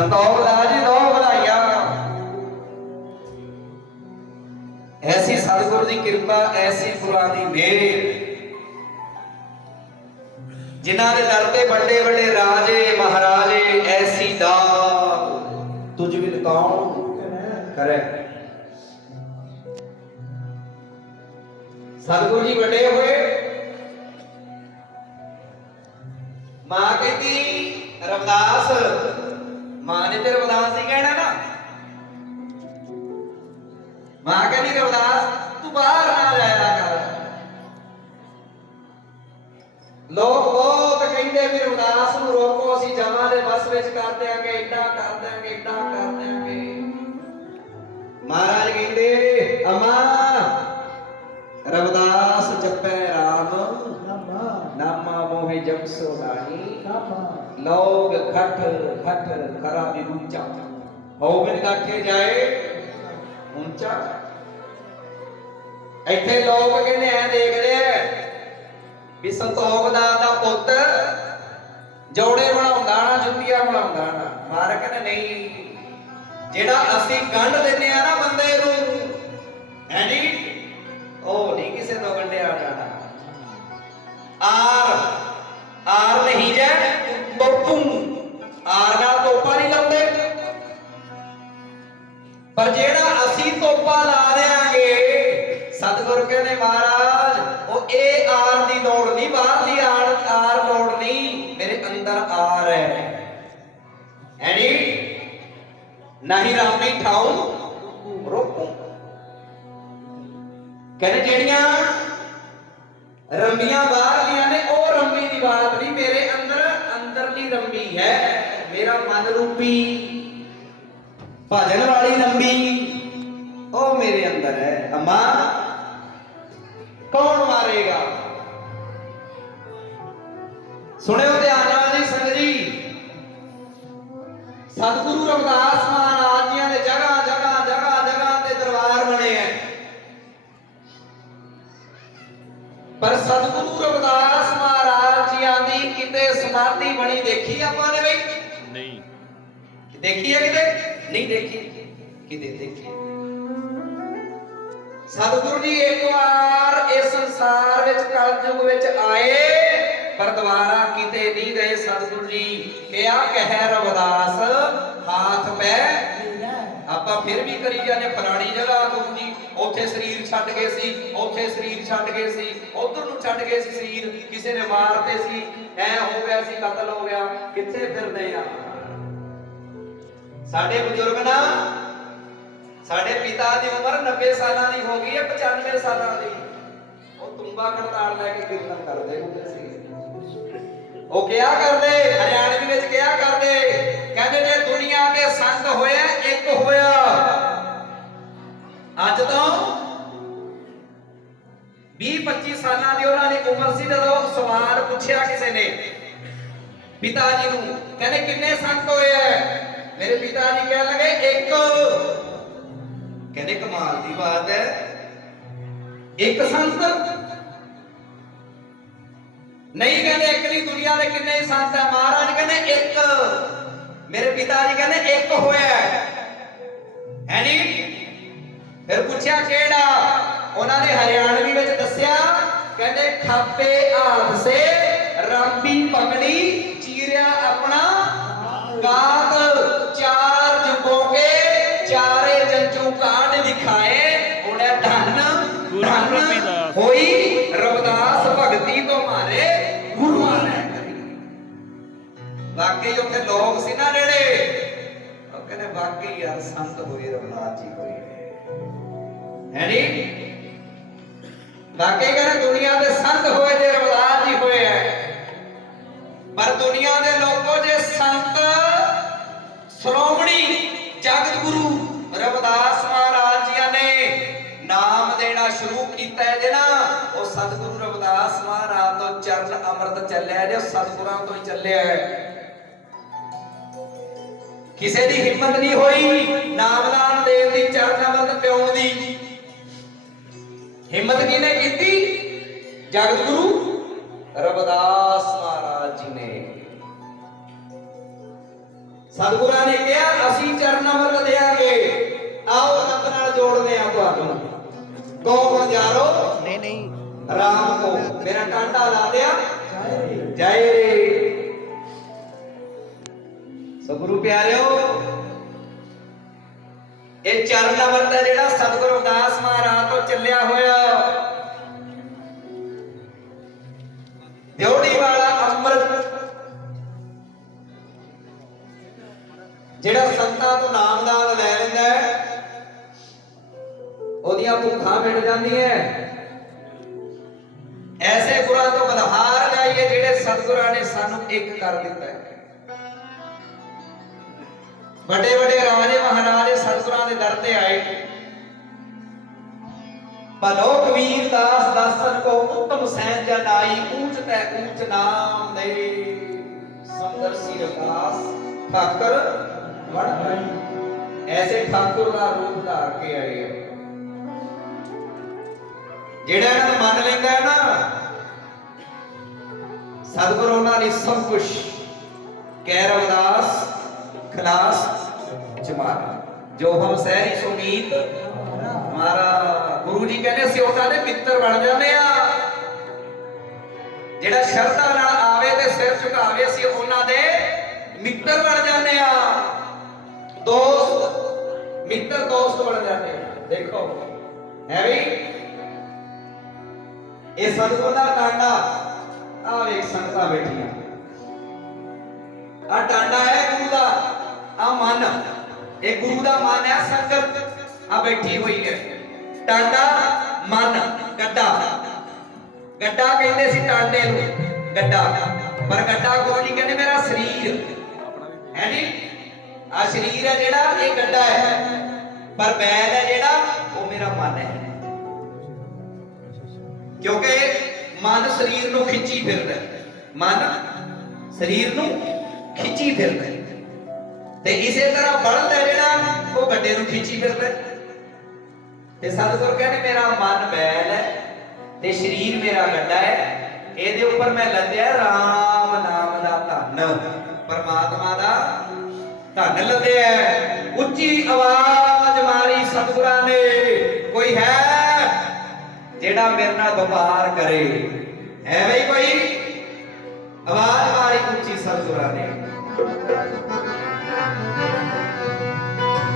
ਸੰਤੋਖ ਦਾ ਜੀ ਦੋ ਵਧਾਈਆਂ ਐਸੀ ਸਤਿਗੁਰ ਦੀ ਕਿਰਪਾ, ਐਸੀ ਗੁਰਾਂ ਦੀ ਮਿਹਰ। ਜਿਨ੍ਹਾਂ ਦੇ ਦਰ ਤੇ ਵੱਡੇ ਵੱਡੇ ਰਾਜੇ, ਮਹਾਰਾਜੇ, ਐਸੀ ਦਾਤ ਤੁਝ ਬਿਨ ਕੌਣ ਕਰੇ। ਸਤਿਗੁਰੂ ਜੀ ਵੱਡੇ ਹੋਏ। ਮਾਂ ਕਹਿੰਦੀ ਰਵਦਾਸ ਮਾਂ ਨੇ ਤੇ ਰਵਦਾਸ ਹੀ ਕਹਿਣਾ ਨਾ ਮਾਂ ਕਹਿੰਦੀ ਰਵਦਾਸ ਤੂੰ ਬਾਹਰ ਨਾ ਜਾਇਆ ਕਰ ਲੋਕ ਬਹੁਤ ਕਹਿੰਦੇ ਵੀ ਰਵਦਾਸ ਨੂੰ ਰੋਕੋ ਅਸੀਂ ਜਮਾਂ ਦੇ ਬਸ ਵਿੱਚ ਕਰ ਦਿਆਂਗੇ ਏਦਾਂ ਕਰ ਦਿਆਂਗੇ ਏਦਾਂ ਕਰ ਦਿਆਂਗੇ ਮਹਾਰਾਜ ਕਹਿੰਦੇ ਅਮਾ ਰਵਦਾਸ ਜਪੈ ਰਾਮ ਨਾਮਾ ਮੋਹਿ ਜਪ ਸੋ ਨਾਹੀ ਲੋਗ ਖਟ ਖਟ ਕਰਾ ਦੀ ਉੱਚਾ। ਹੋ ਕਾਠੇ ਜਾਏ, ਉੱਚਾ। ਇੱਥੇ ਲੋਕ ਕਹਿੰਦੇ ਐ ਦੇਖਦੇ ਐ ਵੀ ਸੰਤੋਖ ਦਾ ਦਾ ਪੁੱਤ ਜੋੜੇ ਬਣਾਉਂਦਾ ਨਾ, ਜੁੱਤੀਆਂ ਬਣਾਉਂਦਾ ਨਾ। ਮਾਰਕ ਕਹਿੰਦੇ ਨਹੀਂ। ਜਿਹੜਾ ਅਸੀਂ ਗੰਢ ਦਿੰਨੇ ਆ ਨਾ ਬੰਦੇ ਨੂੰ, ਹੈ ਨੀ ਉਹ ਨਹੀਂ ਕਿਸੇ ਤੋਂ ਗੰਢਿਆ ਜਾਣਾ। ਆਰ ਸਤਿਗੁਰੂ ਮਹਾਰਾਜ, ਉਹ ਇਹ ਆਰ ਦੀ ਲੋੜ ਨਹੀਂ ਬਾਹਰ ਦੀ ਆਰ ਆਰ ਲੋੜ ਨਹੀਂ, ਮੇਰੇ ਅੰਦਰ ਆਰ ਹੈ। ਐਨੀ ਨਹੀਂ ਰਾਮੀ ਠਾਉ ਰੋਕੂ। ਕਹਿੰਦੇ ਜਿਹੜੀਆਂ ਰੰਮੀਆਂ ਬਾਹਰਲੀਆਂ ਨੇ, ਉਹ ਰੰਬੀ ਦੀ ਬਾਤ ਨਹੀਂ, ਮੇਰੇ ਅੰਦਰ, ਅੰਦਰਲੀ ਰੰਬੀ ਹੈ। ਮੇਰਾ ਮਨ ਰੂਪੀ, ਭਜਨ ਵਾਲੀ ਰੰਬੀ, ਉਹ ਮੇਰੇ ਅੰਦਰ ਹੈ। ਅਮਾ ਕੌਣ ਮਾਰੇਗਾ ਸੁਣਿਓ ਧਿਆਨ ਨਾਲ ਜੀ ਸੰਗਤ ਜੀ ਸਤਿਗੁਰੂ ਰਵਿਦਾਸ ਮਹਾਰਾਜ ਜੀਆਂ ਦੇ ਜਗ੍ਹਾ ਜਗ੍ਹਾ ਜਗ੍ਹਾ ਜਗ੍ਹਾ ਤੇ ਦਰਬਾਰ ਬਣੇ ਐ ਪਰ ਸਤਿਗੁਰੂ ਰਵਿਦਾਸ ਮਹਾਰਾਜ ਜੀਆਂ ਦੀ ਕਿਤੇ ਸਮਾਧੀ ਬਣੀ ਦੇਖੀ ਆਪਾਂ ਨੇ ਬਈ ਨਹੀਂ ਦੇਖੀ ਹੈ ਕਿਤੇ ਨਹੀਂ ਦੇਖੀ ਕਿਤੇ ਦੇਖੀ ਸਤਿਗੁਰੂ ਜੀ ਇੱਕ ਵਾਰ ਇਸ ਸੰਸਾਰ ਵਿੱਚ ਕਲਯੁਗ ਵਿੱਚ ਆਏ ਪਰ ਦੁਬਾਰਾ ਕਿਤੇ ਨਹੀਂ ਗਏ ਸਤਿਗੁਰੂ ਜੀ। ਕਿਹਾ ਕਹਿ ਰਵਦਾਸ? ਹਾਥ ਪੈ। ਆਪਾਂ ਫਿਰ ਵੀ ਕਰੀ ਜਾਂਦੇ ਫਲਾਣੀ ਜਗ੍ਹਾ ਗੁਰੂ ਜੀ। ਉੱਥੇ ਸਰੀਰ ਛੱਡ ਗਏ ਸੀ, ਉੱਥੇ ਸਰੀਰ ਛੱਡ ਗਏ ਸੀ, ਉਧਰ ਨੂੰ ਛੱਡ ਗਏ ਸੀ ਸਰੀਰ। ਕਿਸੇ ਨੇ ਮਾਰਤੇ ਸੀ, ਐ ਹੋ ਗਿਆ ਸੀ, ਕਤਲ ਹੋ ਗਿਆ। ਕਿੱਥੇ ਫਿਰਦੇ ਆ? ਸਾਡੇ ਬਜ਼ੁਰਗ ਨਾ, ਸਾਡੇ ਪਿਤਾ ਦੀ ਉਮਰ 90 ਸਾਲਾਂ ਦੀ ਹੋ ਗਈ ਹੈ 95 ਸਾਲਾਂ ਦੀ। ਤੁੰਬਾ ਖੜਤਾਲ ਲੈ ਕੇ ਕੀਰਤਨ ਕਰਦੇ ਹੁੰਦੇ ਸੀ। ਉਹ ਕਿਹਾ ਕਰਦੇ? ਹਰਿਆਣਵੀ ਵਿੱਚ ਕਿਹਾ ਕਰਦੇ? ਕਹਿੰਦੇ ਜੇ ਦੁਨੀਆ ਦੇ ਸੰਤ ਹੋਇਆ ਇੱਕ ਹੋਇਆ। ਅੱਜ ਤੋਂ 20 25 ਸਾਲਾਂ ਦੀ ਉਹਨਾਂ ਦੀ ਉਮਰ ਸੀ ਜਦੋਂ ਸਵਾਲ ਪੁੱਛਿਆ ਕਿਸੇ ਨੇ ਪਿਤਾ ਜੀ ਨੂੰ, ਕਹਿੰਦੇ ਕਿੰਨੇ ਸੰਤ ਹੋਏ ਐ? ਮੇਰੇ ਪਿਤਾ ਜੀ ਕਹਿਣ ਲੱਗੇ, ਇੱਕ। ਕਹਿੰਦੇ ਕਮਾਲ ਦੀ ਬਾਤ ਹੈ ਇੱਕ ਸੰਤ ਨਹੀਂ ਕਹਿੰਦੇ ਇੱਕ ਨਹੀਂ, ਦੁਨੀਆ ਦੇ ਕਿੰਨੇ ਹੀ ਸੰਤ ਹੈ ਮਹਾਰਾਜ ਕਹਿੰਦੇ ਇੱਕ। ਮੇਰੇ ਪਿਤਾ ਜੀ ਕਹਿੰਦੇ ਇੱਕ ਹੋਇਆ ਹੈ। ਨਹੀਂ ਫਿਰ ਪੁੱਛਿਆ ਕਿਹੜਾ? ਉਹਨਾਂ ਨੇ ਹਰਿਆਣਵੀ ਵਿੱਚ ਦੱਸਿਆ, ਕਹਿੰਦੇ ਖਾਪੇ ਹੱਥ ਸੇ, ਰਾਮੀ ਪਕੜੀ ਚੀਰਿਆ ਆਪਣਾ ਕਾਤ ਵਾਕਈ ਯਾਰ ਸੰਤ ਹੋਏ ਰਵਿਦਾਸ ਜੀ ਹੋਏ। ਹੈ ਨੀ ਵਾਕਈ ਕਹਿੰਦੇ ਦੁਨੀਆ ਦੇ ਸੰਤ ਹੋਏ ਤੇ ਰਵਿਦਾਸ ਜੀ ਹੋਏ ਐ। ਪਰ ਦੁਨੀਆ ਦੇ ਲੋਕੋ ਜੇ ਸੰਤ, ਸ਼੍ਰੋਮਣੀ ਜਗਤ ਗੁਰੂ ਰਵਿਦਾਸ ਮਹਾਰਾਜ ਜੀਆਂ ਨੇ ਨਾਮ ਦੇਣਾ ਸ਼ੁਰੂ ਕੀਤਾ ਹੈ ਜੇ ਨਾ ਉਹ ਸਤਿਗੁਰੂ ਰਵਿਦਾਸ ਮਹਾਰਾਜ ਤੋਂ ਚਰਨ ਅੰਮ੍ਰਿਤ ਚੱਲਿਆ, ਜੇ ਸਤਿਗੁਰਾਂ ਤੋਂ ਹੀ ਚੱਲਿਆ ਹੈ ਕਿਸੇ ਦੀ ਹਿੰਮਤ ਨਹੀਂ ਹੋਈ ਨਾਮਦਾਨ ਦੇਣ ਦੀ ਚਰਨ ਅੰਮ੍ਰਿਤ ਪਿਉਣ ਦੀ। ਹਿੰਮਤ ਕਿਹਨੇ ਕੀਤੀ? ਜਗਤ ਗੁਰੂ ਰਵਿਦਾਸ ਮਹਾਰਾਜ ਜੀ ਨੇ। ਸਤਿਗੁਰਾਂ ਨੇ ਕਿਹਾ ਅਸੀਂ ਚਰਨ ਅਮਰਤ ਦੇਾਂਗੇ ਆਓ ਰੱਬ ਨਾਲ ਜੋੜਦੇ ਆ ਤੁਹਾਨੂੰ। ਕੋ ਬੰਜਾਰੋ ਨਹੀਂ ਨਹੀਂ। ਰਾਮ ਕੋ ਮੇਰਾ ਟਾਂਡਾ ਲਾ ਦਿਆ। ਜੈ ਰੇ। ਗੁਰੂ ਪਿਆਰਿਓ, ਇਹ ਚਰਨ ਅਮਰਤ ਹੈ ਜਿਹੜਾ ਸਤਿਗੁਰੂ ਦਾਸ ਮਹਾਰਾਜ ਤੋਂ ਚੱਲਿਆ ਹੋਇਆ। ਦਿਉੜੀ ਵਾਲਾ ਅੰਮ੍ਰਿਤ, ਜਿਹੜਾ ਸੰਤਾਂ ਤੋਂ ਨਾਮਦਾਨ ਲੈ ਲੈਂਦਾ ਹੈ, ਉਹਦੀਆਂ ਭੁੱਖਾਂ ਮਿਟ ਜਾਂਦੀਆਂ ਐਸੇ ਗੁਰਾਂ ਤੋਂ ਬਲਹਾਰ ਜਾਈਏ ਜਿਹੜੇ ਸਤਿਗੁਰਾਂ ਨੇ ਸਾਨੂੰ ਇੱਕ ਕਰ ਦਿੱਤਾ ਹੈ। ਵੱਡੇ ਵੱਡੇ ਰਾਜੇ ਮਹਾਰਾਜੇ ਸਤਿਗੁਰਾਂ ਦੇ ਦਰ ਤੇ ਆਏ। ਭਲੋ ਕਬੀਰ ਦਾਸ ਦਾਸਨ ਕੋ ਉਤਮ ਸੈਨ ਜਨ ਊਚ ਤੈ ਊਚ ਨਾਮ ਦੇ ਸੁੰਦਰ ਸੀ ਰਕਾਸ ਠਾਕਰ ਵੜ ਗਈ। ਐਸੇ ਠਾਕੁਰ ਦਾ ਰੂਪ ਧਾਰ ਕੇ ਆਏ। ਜਿਹੜਾ ਇਹਨਾਂ ਮੰਨ ਲੈਂਦਾ ਹੈ ਨਾ, ਸਤਿਗੁਰੂ ਉਹਨਾਂ ਨੇ ਸਭ ਕੁਝ ਕਹਿ ਰਵਿਦਾਸ ਖਲਾਸ ਜਮਾਨਾ ਜੋ ਹਮ ਸਹਿਰੀ ਸੁਮੀਤ ਹਮਾਰਾ ਗੁਰੂ ਜੀ ਕਹਿੰਦੇ ਅਸੀਂ ਉਹਨਾਂ ਦੇ ਮਿੱਤਰ ਬਣ ਜਾਂਦੇ ਆ। ਜਿਹੜਾ ਸ਼ਰਧਾ ਨਾਲ ਆਵੇ ਤੇ ਸਿਰ ਝੁਕਾਵੇ, ਅਸੀਂ ਉਹਨਾਂ ਦੇ ਮਿੱਤਰ ਬਣ ਜਾਂਦੇ ਆ। ਦੋਸਤ, ਮਿੱਤਰ ਦੋਸਤ ਬਣ ਜਾਂਦੇ ਆ। ਦੇਖੋ, ਹੈ ਵੀ? ਇਹ ਸਤਿਗੁਰ ਦਾ ਟਾਂਡਾ ਆ ਵੇਖ ਸੰਗਤਾਂ ਬੈਠੀਆਂ। ਆ ਟਾਂਡਾ ਹੈ ਗੁਰੂ ਦਾ ਆ ਮਨ। ਇਹ ਗੁਰੂ ਦਾ ਮਨ ਹੈ, ਸੰਗਤ ਆ ਬੈਠੀ ਹੋਈ ਹੈ। ਟਾਂਡਾ ਮਨ, ਗੱਡਾ। ਗੱਡਾ ਕਹਿੰਦੇ ਸੀ ਟਾਂਡੇ ਨੂੰ, ਗੱਡਾ। ਪਰ ਗੱਡਾ ਗੁਰੂ ਜੀ ਕਹਿੰਦੇ ਮੇਰਾ ਸਰੀਰ। ਹੈ ਨੀ? ਆ ਸਰੀਰ ਹੈ ਜਿਹੜਾ, ਇਹ ਗੱਡਾ ਹੈ। ਪਰ ਬੈਲ ਹੈ ਜਿਹੜਾ, ਉਹ ਮੇਰਾ ਮਨ ਹੈ। ਕਿਉਂਕਿ ਮਨ ਸਰੀਰ ਨੂੰ ਖਿੱਚੀ ਫਿਰਦਾ ਮਨ ਸਰੀਰ ਨੂੰ ਖਿੱਚੀ ਫਿਰਦਾ ਤੇ ਇਸੇ ਤਰ੍ਹਾਂ ਬਲਦ ਹੈ ਜਿਹੜਾ, ਉਹ ਗੱਡੇ ਨੂੰ ਖਿੱਚੀ ਫਿਰਦਾ ਤੇ ਸਤਿਗੁਰ ਕਹਿੰਦੇ, ਮੇਰਾ ਮਨ ਬੈਲ ਹੈ ਤੇ ਸਰੀਰ ਮੇਰਾ ਗੱਡਾ ਹੈ। ਇਹਦੇ ਉੱਪਰ ਮੈਂ ਲੱਦਿਆ RAM ਨਾਮ ਦਾ ਧਨ। ਪਰਮਾਤਮਾ ਦਾ ਧਨ ਲੱਦਿਆ ਉੱਚੀ ਆਵਾਜ਼ ਮਾਰੀ ਸਤਿਗੁਰਾਂ ਨੇ, ਕੋਈ ਹੈ ਜਿਹੜਾ ਮੇਰੇ ਨਾਲ ਵਪਾਰ ਕਰੇ? ਹੈ ਬਈ ਕੋਈ ਆਵਾਜ਼ ਮਾਰੀ ਉੱਚੀ ਸਤਿਗੁਰਾਂ ਨੇ।